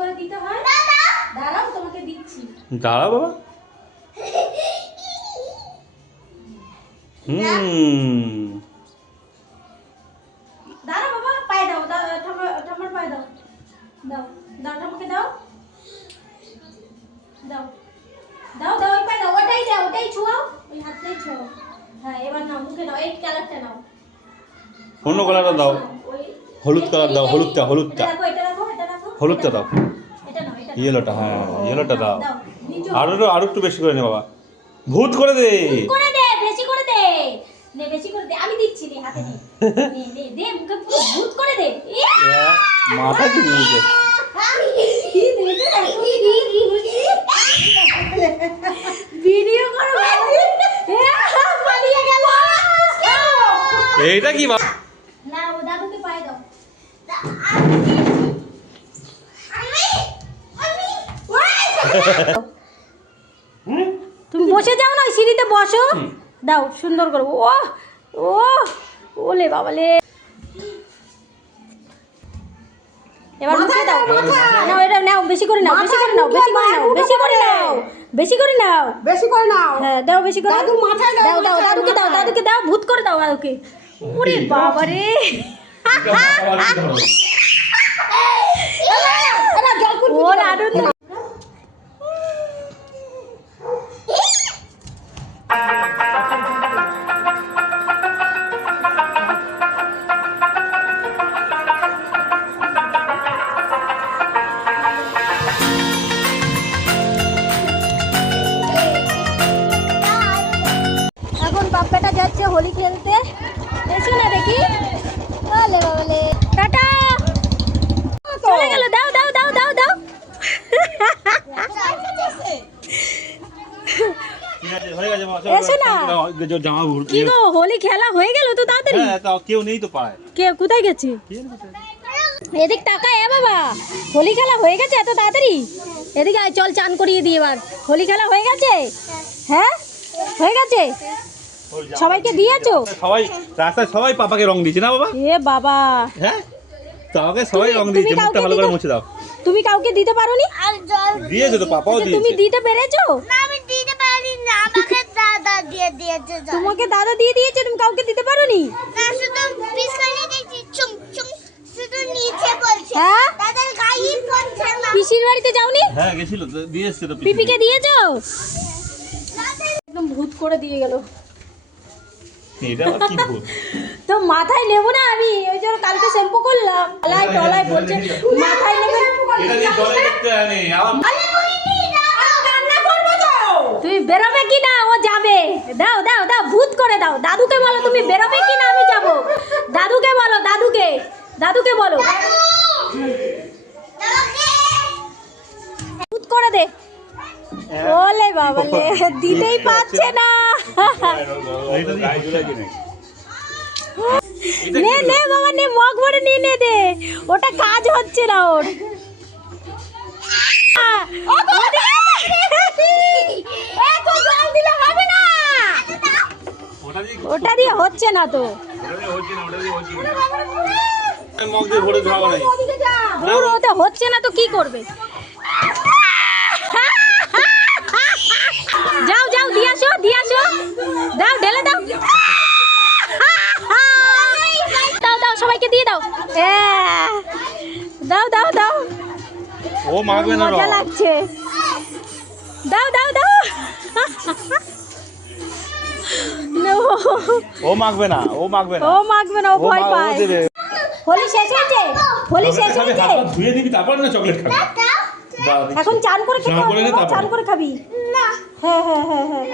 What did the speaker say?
করে দিতে হয়। দাঁড়াও তোমাকে দিচ্ছি। দাঁড়াও বাবা। দাঁড়াও বাবা, পায়ে দাও, ঠাম্মার পায়ে দাও। দাও দাও ঠাম্মাকে দাও। দাও দাও দাও, ওই পায়ে দাও, ওটাই দাও, ওটাই ছোঁয়াও, ওই হাতটাই ছোঁয়াও। হ্যাঁ এবার নাও, মুখে দাও, এই কালারটা নাও। অন্য কালারটা দাও, হলুদ কালার দাও, হলুদটা হলুদটা এটা রাখো, এটা রাখো, এটা রাখো, হলুদটা দাও, এটা নাও, এটা ইয়েলোটা। হ্যাঁ ইয়েলোটা দাও। নিচু আরো একটু বেশি করে নে বাবা, ভূত করে দে, করে দে, বেশি করে দে, নে বেশি করে দে, আমি দিচ্ছি, নে হাতে নে, নে নে দে, মুখে পুরো ভূত করে দে। মাথা কি নিয়েছে? ভিডিও করো, পালিয়ে গেল। এইটা কি বাবা? না ও দাদুকে পায়ে দাও। তুমি বসে যাও না, সিঁড়িতে বসো। দাও সুন্দর করে। ও ও ওলে বাবালে, এবার মুখে দাও। নাও এটা নাও, বেশি করে নাও, বেশি করে নাও, বেশি করে নাও, বেশি করে নাও, বেশি করে নাও, বেশি করে নাও। হ্যাঁ দাও বেশি করে। দাদু মাথায় দাও, দাও দাও দাদুকে দাও, দাদুকে দাও, ভূত করে দাও দাদুকে। ওরে বাবা রে, ওর আনন্দ। এখন বাপ্পাটা যাচ্ছে হোলি খেলতে। এসো না দেখি। ওলে বাবালে, টাটা, চলে গেল। দাও দাও দাও দাও দাও। এসো না। কি গো, হোলি খেলা হয়ে গেল তো তাড়াতাড়ি? হ্যাঁ তাও কেউ নেই তো পাড়ায়। কে কোথায় গেছে? এদিক তাকায় বাবা, হোলি খেলা হয়ে গেছে এত তাড়াতাড়ি? এদিকে আয়, চল চান করিয়ে দিই এবার। হোলি খেলা হয়ে গেছে? হ্যাঁ হয়ে গেছে। সবাইকে দিয়েছো? সবাই রাস্তায় সবাই পাপাকে রং দিয়েছে না বাবা? এ বাবা, হ্যাঁ তোমাকে সবাই রং দিয়েছে, মুখটা ভালো করে মুছে দাও। তুমি কাউকে দিতে পারোনি? দিয়েছে তো, পাপাও দিয়েছে। তুমি দিতে পেরেছো? না আমি দিতে পারি না, আমাকে দাদা দিয়ে দিয়েছে। তোমাকে দাদা দিয়ে দিয়েছে, তুমি কাউকে দিতে পারোনি? না শুধু পিছনে দেখছি চুম চুম, শুধু নিচে বলছে। হ্যাঁ দাদার গায়ে পড়ছে না। পিসির বাড়িতে যাওনি? হ্যাঁ গেছিল তো, দিয়ে এসছে তো। পিপিকে দিয়েছো? একদম ভূত করে দিয়ে গেল। এটা আবার কি ভূত? তো মাথায় নেবো না আমি, ওই জন্য কালকে শ্যাম্পু করলাম। তলায় টলায় বলছে মাথায় নেবে। এটা দিয়ে জলে দেখতে আনে আমার। তুমি বেরোবে কি না? ও যাবে। দাও দাও দাও, ভূত করে দাও। দাদুকে বলো তুমি বেরোবে কি না, আমি যাবো। দাদুকে বলো, দাদুকে, দাদুকে বলো ভূত করে দে। ওলে বাবালে, দিতেই পারছে না। নে নে বাবা নে, মগ ভরে নিয়ে নে দে, ওটা কাজ হচ্ছে না ওর। ওটা দিয়ে হচ্ছে না তো, ওটা হচ্ছে না তো কি করবে? যাও যাও, দিয়ে আসো, দিয়ে আসো, দাও ঢেলে দাও, দাও দাও সবাইকে দিয়ে দাও। দাও দাও দাও, ও মাগবে না, মজা লাগছে। দাও দাও দাও। ও মাগবে না, ও মাগবে না, ও মাগবে না, ও ভয় পায়। হোলি শেষ হয়েছে, হোলি শেষ হয়েছে। ধুয়ে দিবি তারপর না চকলেট খাবি। এখন চান করে খেতে হবে, চান করে খাবি। হ্যাঁ হ্যাঁ হ্যাঁ হ্যাঁ।